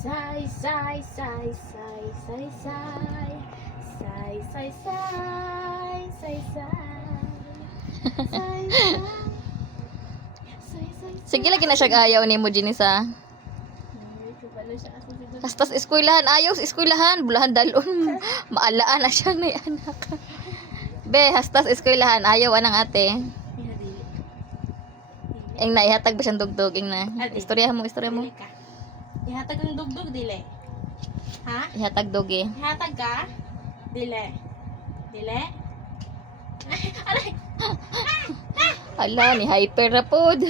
Say, say, say, say, say, say. Say, say, say, say, say. Say, say. Say, say, Sige lagi na siya ayaw ni mo Jinisa. Kastas eskwelahan, ayaw sa eskwelahan, bulahan dalon. Maalaan na siya ni anak. Be, hastas eskwelahan, ayaw anang ate. Ing na ihatag ba siyang dugdog, ing na. Istorya mo, istorya mo. Ihatag ng dugdog, dili. Ha? Ihatag dogi. Ihatag ka? Dili. Dili? Aray! Hala, ni hyper na pod.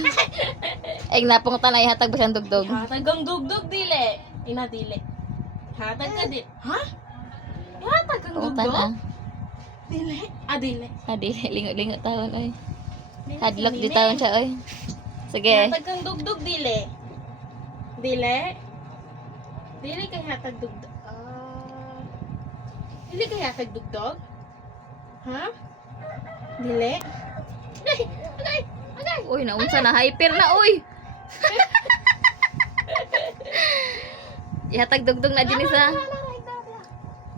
Ing napungta na ihatag ba siyang dugdog. Ihatag ang dugdog, dili. Ina, dili. Ihatag ka, dili. Ha? Ihatag ang Pungta dugdog? na. Dili. Ah, dili. Adi, lingot-lingot taon oy. Dili Hadlock si di Nini. taon siya oy. Sige. Ihatag kang dugdog, dili. Dili? Dili kay hatag dugdog. Dili kay hatag dugdog? Ha? Dili? Agay! Agay! Agay! Uy, naunsa na hyper na oy. Ihatag dugdog na Jinisa.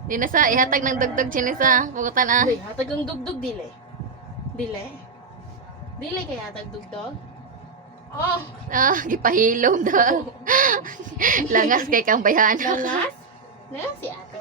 Jinisa, ihatag ng dugdog Jinisa. Pugutan ah. Uy, hatag ang dugdog, dili. Dili? Dili kay hatag dugdog? Oh! Ah, gipahilom daw. Langas kay kang bayhan. Langas? Na si ate.